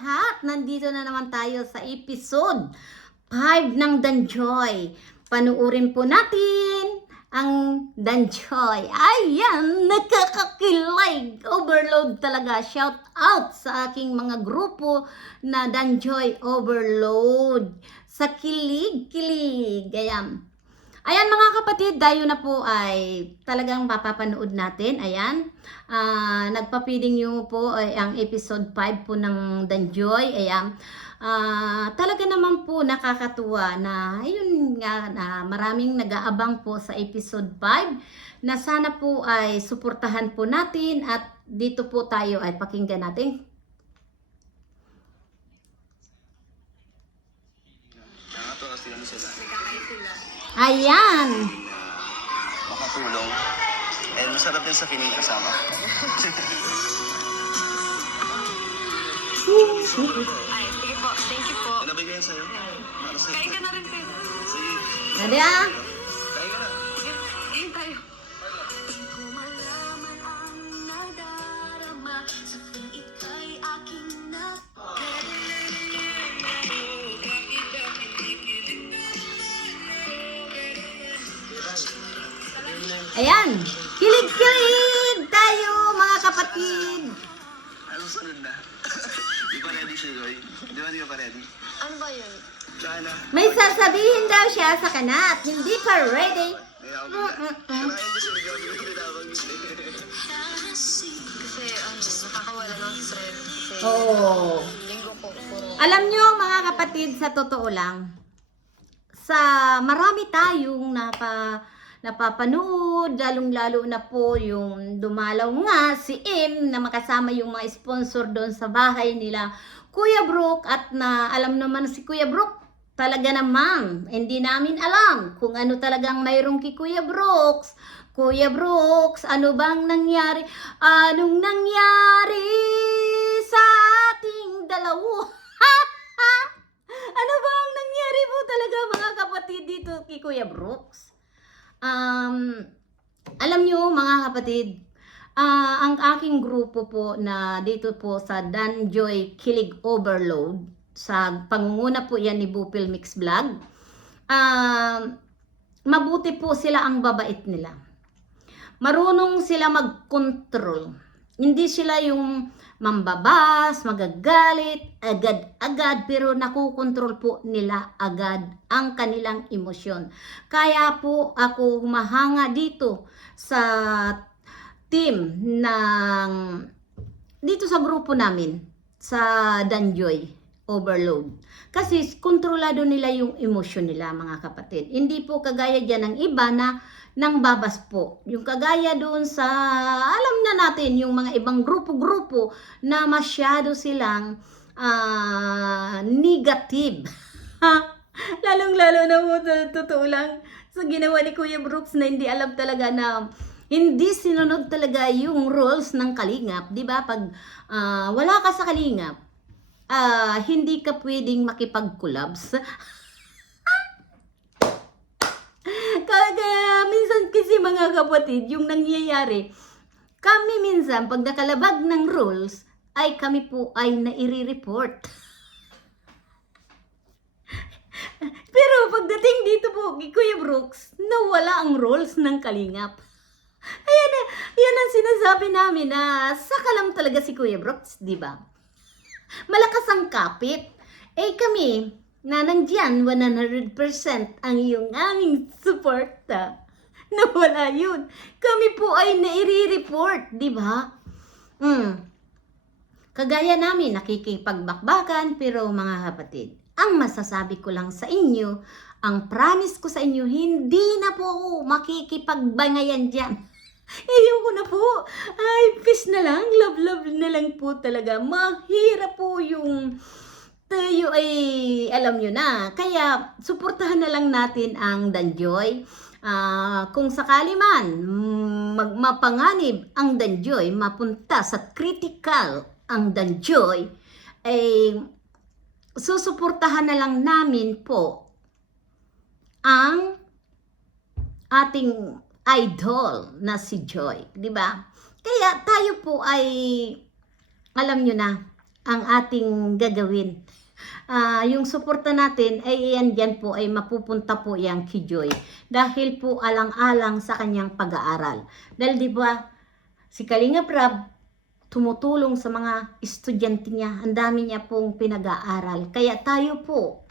lahat! Nandito na naman tayo sa episode 5 ng Danjoy. Panuurin po natin ang Danjoy. Ayan, nakakakilig. Overload talaga. Shout out sa aking mga grupo na Danjoy Overload. Sa kilig-kilig. Ayan. Ayan mga kapatid, tayo na po ay talagang mapapanood natin. Ayan. Ah, nagpapiling nyo po ay ang episode 5 po ng Danjoy. Ayan. Ah, talaga naman po nakakatuwa na ayun nga na maraming nag-aabang po sa episode 5 na sana po ay suportahan po natin at dito po tayo ay pakinggan natin. Nakakatawa sila mo sila. Ayan. Makatulong. And masarap din sa feeling kasama. Ay, sige po. Thank you po. Ano bigay yan sa'yo? Para sa'yo. Kain ka na rin, Pe. Sige. Nadi Kilig-kilig tayo mga kapatid. Ano sunod na? Di pa ready si Joy? Di ba di pa ready? Ano ba yun? Sana. May sasabihin daw siya sa kanat. Hindi pa ready. Joy. Hindi tawag Kasi, ano, nakakawala ng stress. Kasi, Oo. linggo ko, puro. Alam nyo mga kapatid, sa totoo lang, sa marami tayong napa, napapanood, lalong-lalo na po yung dumalaw nga si Im na makasama yung mga sponsor doon sa bahay nila, Kuya Brook at na alam naman si Kuya Brook, talaga naman, hindi namin alam kung ano talagang mayroong kay Kuya Brooks. Kuya Brooks, ano bang nangyari? Anong nangyari sa ating dalawa? ano bang nangyari po talaga mga kapatid dito kay Kuya Brooks? Um, alam nyo mga kapatid, ah, ang aking grupo po na dito po sa Danjoy Kilig Overload, sa pangunguna po yan ni Bupil Mix Vlog, um, mabuti po sila ang babait nila. Marunong sila mag-control. Hindi sila yung mambabas, magagalit, agad-agad, pero nakukontrol po nila agad ang kanilang emosyon. Kaya po ako humahanga dito sa team ng dito sa grupo namin sa Danjoy Overload. Kasi kontrolado nila yung emosyon nila mga kapatid. Hindi po kagaya dyan ng iba na nang babas po. Yung kagaya doon sa, alam na natin, yung mga ibang grupo-grupo na masyado silang ah, negative. Lalong-lalo na po, totoo lang, sa ginawa ni Kuya Brooks na hindi alam talaga na hindi sinunod talaga yung rules ng kalingap. di ba Pag ah, wala ka sa kalingap, ah, hindi ka pwedeng makipag-collabs. Kaya, kaya minsan kasi mga kapatid, yung nangyayari, kami minsan, pag nakalabag ng rules, ay kami po ay nairi-report. Pero pagdating dito po kay Kuya Brooks, nawala ang rules ng kalingap. Ayan yan ang sinasabi namin na saka lang talaga si Kuya Brooks, di ba? Malakas ang kapit. Eh kami, na nandyan 100% ang iyong aming suporta. Nawala yun. Kami po ay nairi-report, di ba? Hmm. Kagaya namin, nakikipagbakbakan, pero mga kapatid, ang masasabi ko lang sa inyo, ang promise ko sa inyo, hindi na po ako makikipagbangayan dyan. Ayoko na po. Ay, peace na lang. Love-love na lang po talaga. Mahirap po yung tayo ay alam nyo na. Kaya, suportahan na lang natin ang Danjoy. Ah, kung sakali man mm, mag mapanganib ang Danjoy, mapunta sa critical ang Danjoy, ay susuportahan na lang namin po ang ating idol na si Joy, di ba? Kaya tayo po ay alam nyo na, ang ating gagawin. Ah, yung suporta natin ay yan dyan po ay mapupunta po yan kay Joy. Dahil po alang-alang sa kanyang pag-aaral. Dahil di ba si Kalinga Prab tumutulong sa mga estudyante niya. Ang dami niya pong pinag-aaral. Kaya tayo po,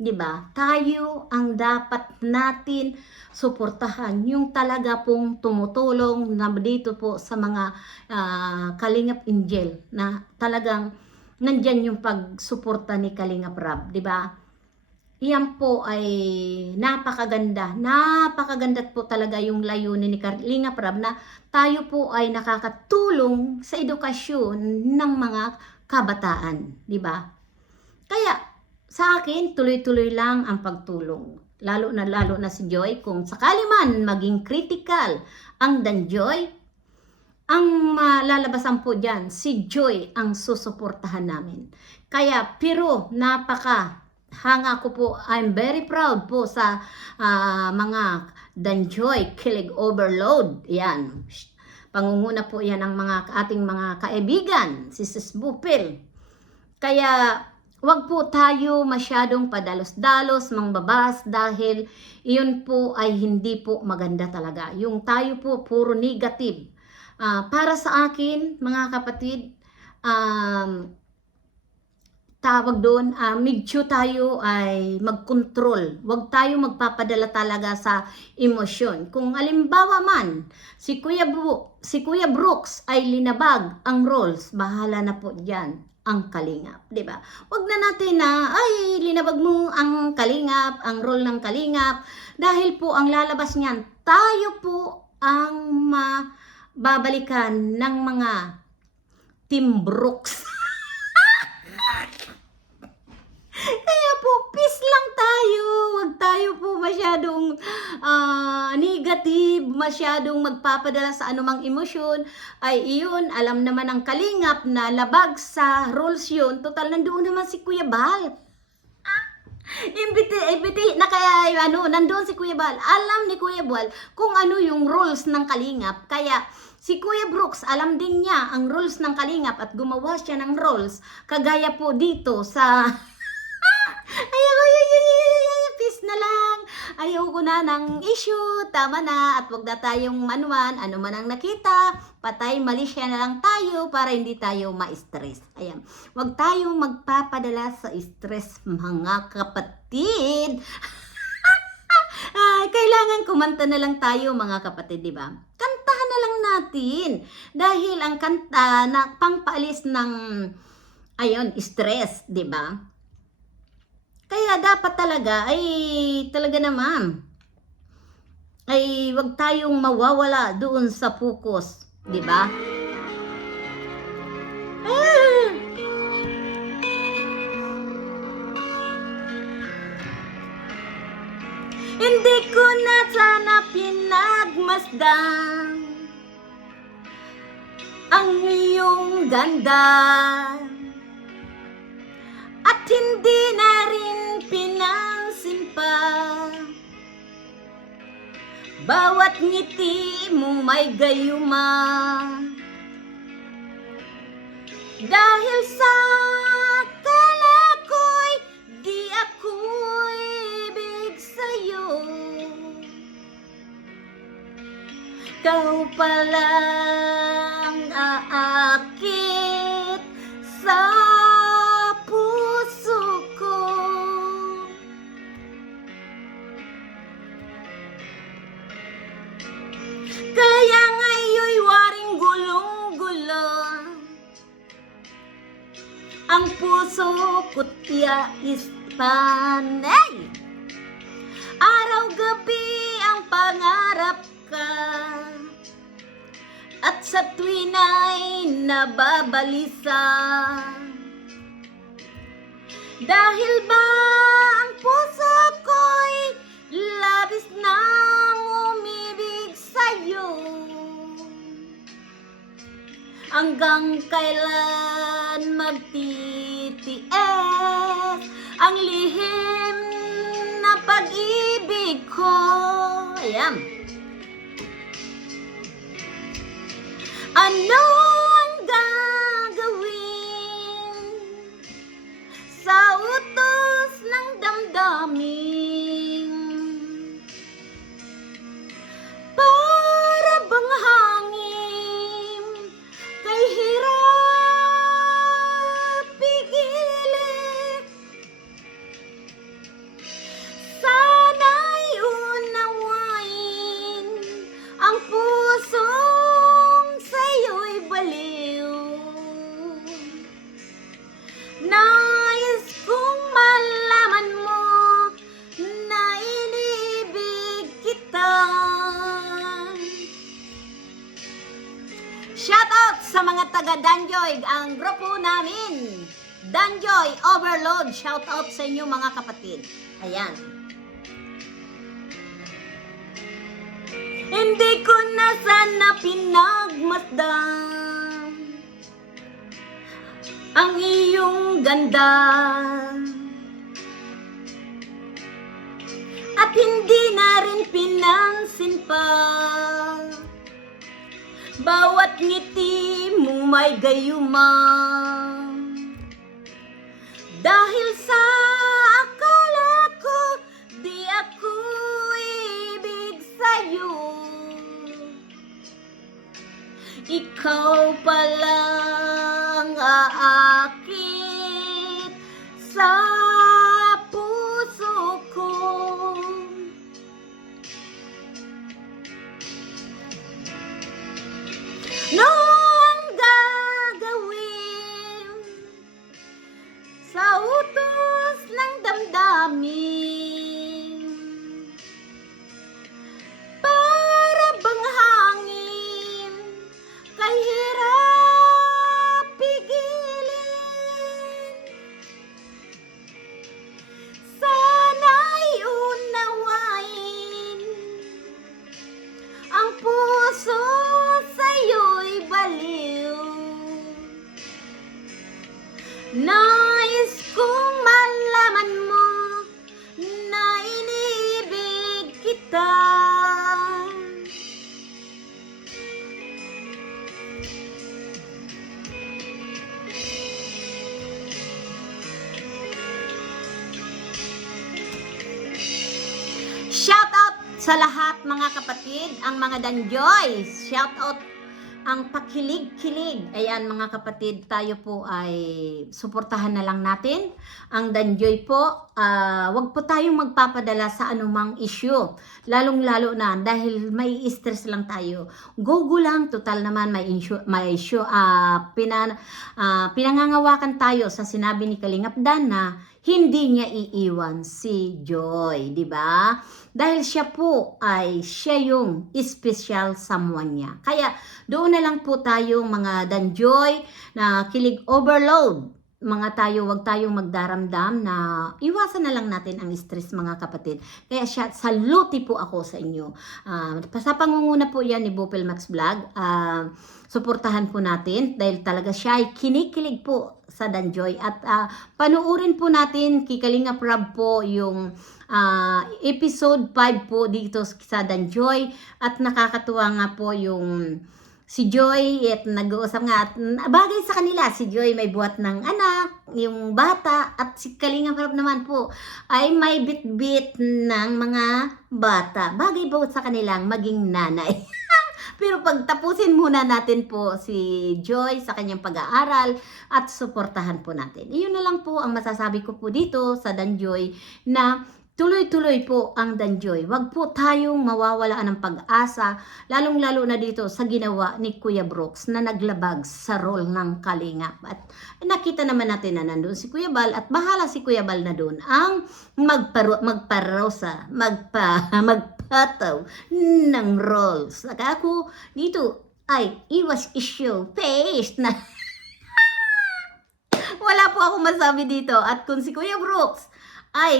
'di ba? Tayo ang dapat natin suportahan yung talaga pong tumutulong na dito po sa mga ah, Kalingap Angel na talagang nandyan yung pagsuporta ni Kalingap Rab, 'di ba? Iyan po ay napakaganda. Napakaganda po talaga yung layunin ni Kalingap Rab na tayo po ay nakakatulong sa edukasyon ng mga kabataan, 'di ba? Kaya sa akin, tuloy-tuloy lang ang pagtulong. Lalo na lalo na si Joy, kung sakali man maging critical ang Dan Joy, ang malalabasan po dyan, si Joy ang susuportahan namin. Kaya, pero napaka hanga ko po, I'm very proud po sa ah, mga Dan Joy Kilig Overload. Yan. Pangunguna po yan ng mga ating mga kaibigan, si Sis Bupil. Kaya, Huwag po tayo masyadong padalos-dalos, mangbabas dahil iyon po ay hindi po maganda talaga. Yung tayo po puro negative. Ah, para sa akin, mga kapatid, um, tawag doon, uh, medyo tayo ay magkontrol. Huwag tayo magpapadala talaga sa emosyon. Kung alimbawa man, si Kuya, Bu, si Kuya Brooks ay linabag ang roles, bahala na po dyan ang kalingap, 'di ba? Wag na natin na ay linabag mo ang kalingap, ang role ng kalingap dahil po ang lalabas niyan tayo po ang mababalikan ng mga Team Brooks. Kaya po, peace lang tayo. Huwag tayo po masyadong ah, negative, masyadong magpapadala sa anumang emosyon. Ay iyon, alam naman ng kalingap na labag sa rules yun. Total, nandoon naman si Kuya Bal. Imbiti, imbiti, na kaya ano, nandoon si Kuya Bal. Alam ni Kuya Bal kung ano yung rules ng kalingap. Kaya si Kuya Brooks, alam din niya ang rules ng kalingap at gumawa siya ng rules. Kagaya po dito sa... Ayaw, ay, ay, ay, ay, ay, peace na lang. Ayaw ko na ng issue, tama na, at wag na tayong manuan, ano man ang nakita, patay, mali siya na lang tayo para hindi tayo ma-stress. Ayan, wag tayong magpapadala sa stress, mga kapatid. Ay, kailangan kumanta na lang tayo, mga kapatid, di ba? Kantahan na lang natin. Dahil ang kanta na pangpaalis ng, ayun, stress, di ba? Kaya dapat talaga ay talaga naman ay wag tayong mawawala doon sa focus, 'di ba? Ah! Hindi ko na sana pinagmasdan ang iyong ganda at hindi na rin pinansin pa Bawat ngiti mo may gayuma. Dahil sa kala ko'y di ako ibig sa'yo. Kau palang aakit puso ko't tiyais panay Araw-gabi ang pangarap ka. At sa tuwin ay nababalisa. Dahil ba ang puso ko'y labis nang umibig sa'yo? Hanggang kailan magtitiis ang lihim na pag-ibig ko. Ayan. Ano Overload. Shout out sa inyo mga kapatid. Ayan. Hindi ko na sana pinagmasdan ang iyong ganda. At hindi na rin pinansin pa Bawat ngiti mo may gayuma Dahil sa akala ko Di ako ibig sa'yo. Ikaw palang kita Shout out sa lahat mga kapatid, ang mga danjoy. Shout out ang pakilig-kilig. Ayan mga kapatid, tayo po ay suportahan na lang natin. Ang danjoy po, ah, wag po tayong magpapadala sa anumang issue. Lalong-lalo na dahil may stress lang tayo. Go-go lang, total naman may issue, may issue. Ah, pina, ah, pinangangawakan tayo sa sinabi ni Kalingap Dan na hindi niya iiwan si Joy, di ba? Dahil siya po ay siya yung special someone niya. Kaya doon na lang po tayong mga danjoy na kilig overload. Mga tayo, wag tayong magdaramdam na iwasan na lang natin ang stress mga kapatid. Kaya siya, saluti po ako sa inyo. Ah, sa pangunguna po yan ni Bopel Max Vlog. Ah, suportahan po natin dahil talaga siya ay kinikilig po sa Danjoy at ah, panuorin po natin kay Kalinga Prab po yung ah, episode 5 po dito sa Danjoy at nakakatuwa nga po yung si Joy at nag-uusap nga at bagay sa kanila. Si Joy may buhat ng anak yung bata at si Kalinga Prab naman po ay may bit-bit ng mga bata. Bagay po sa kanilang maging nanay. Pero pag tapusin muna natin po si Joy sa kanyang pag-aaral at suportahan po natin. Iyon na lang po ang masasabi ko po dito sa Danjoy na tuloy-tuloy po ang Danjoy. Huwag po tayong mawawala ng pag-asa, lalong-lalo na dito sa ginawa ni Kuya Brooks na naglabag sa role ng Kalingap. At nakita naman natin na nandun si Kuya Bal at bahala si Kuya Bal na doon ang magparo, magparosa, magpa, magpataw ng roles. Saka ako dito ay iwas issue face na wala po ako masabi dito. At kung si Kuya Brooks ay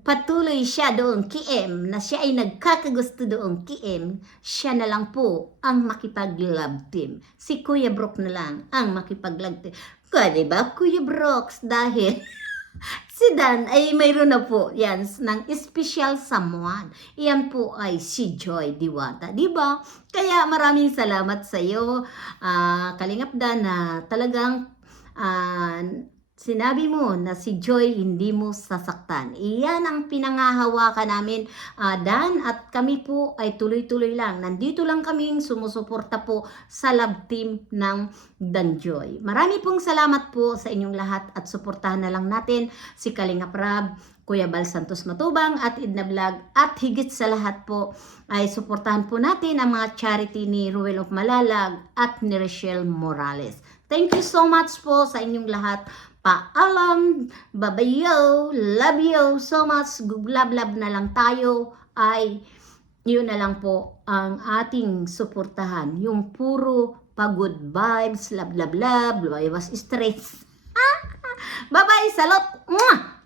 patuloy siya doon kiem na siya ay nagkakagusto doon kiem siya na lang po ang makipag-love team. Si Kuya Brooks na lang ang makipag-love team. Kaya diba Kuya Brooks? Dahil si Dan ay mayroon na po yan ng special someone. Iyan po ay si Joy Diwata di ba? Kaya maraming salamat sa iyo ah, Kalingap Dan na talagang ah, sinabi mo na si Joy hindi mo sasaktan. Iyan ang pinangahawakan namin, ah, Dan, at kami po ay tuloy-tuloy lang. Nandito lang kaming sumusuporta po sa love team ng Dan Joy. Marami pong salamat po sa inyong lahat at suportahan na lang natin si Kalinga Prab, Kuya Bal Santos Matubang at Idna Vlog at higit sa lahat po ay suportahan po natin ang mga charity ni Ruel of Malalag at ni Rochelle Morales. Thank you so much po sa inyong lahat. Paalam, babayo, love you so much. Gublab-lab na lang tayo ay yun na lang po ang ating suportahan. Yung puro pagod vibes, love, love, love, iwas stress. Bye-bye, salot! Mwah!